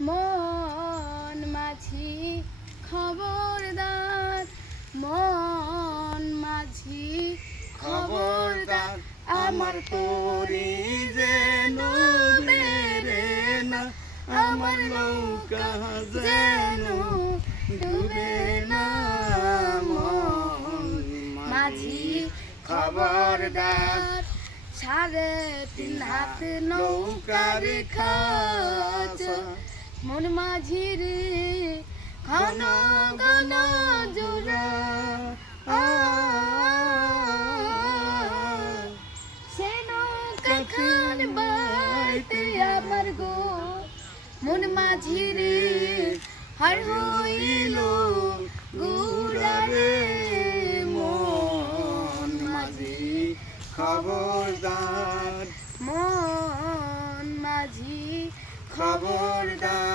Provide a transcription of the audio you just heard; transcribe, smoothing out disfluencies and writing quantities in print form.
মন মাঝি খবরদার, মন মাঝি খবরদার, আমার তরি যেন বেরে না, আমার নৌকা যেন ডুবে না। মন মাঝি খবরদার, 3.5 হাত নৌকার খাঁচা, মন মাঝির ঘন ঘন জোড়া। সে নৌকা খান বাইতে আমার গো, মন মাঝির হার হইল গুড়ারে। মন মাঝি খবরদার, মন মাঝি খবরদার।